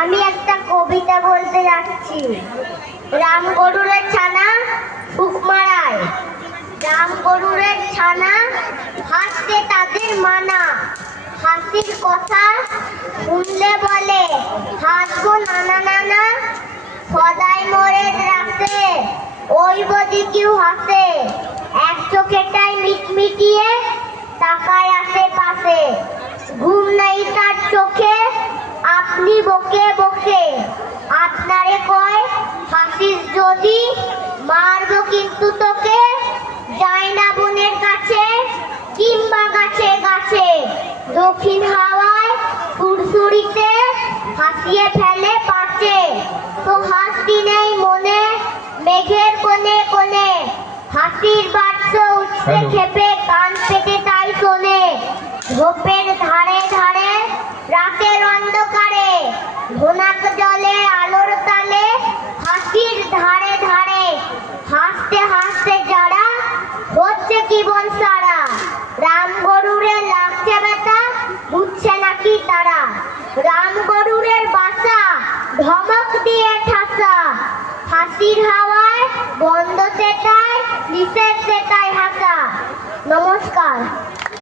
আমি একটা কবিতা বলতে যাচ্ছি। রাম গরুরের ছানা ফুক মারায়, রাম গরুরের ছানা হাসতে তাদের মানা। হাসির কথা শুনলে বলে হাসবো নানা নানা। সদাই মোরে রাখতে ওই বদি কেউ হাসে, এক চোখেটাই মিটমিটিয়ে তাকায় আশেপাশে। ঘুম নাই তার চোখে, আপনি বকে বকে আপনারে কয় হাসিস যদি মারবো কিন্তু তোকে। যায় না বোনের কাছে কিংবা গাছে গাছে, দক্ষিণ হাওয়ায় সুরসুরিতে হাসিয়ে ফেলে পাছে। তো হাসি নেই মনে মেঘের কোণে কোণে, হাসির বাক্স উঠছে খেপে কান পেতে তাই শোনে। ঝোপের ধারে ধারে রাতের অন্ধকারে, ঘোনাক জলে আলোর তালে হাসির ধারে ধারে। হাসতে হাসতে যারা হচ্ছে জীবন সারা, রাম গরুরে লাগছে ব্যথা বুঝছে নাকি তারা। রাম গরুরের বাসা ধমক দিয়ে ঠাসা, হাসির হাওয়ায় বন্ধ সেটাই নিষেধ সেটাই হাসা। নমস্কার।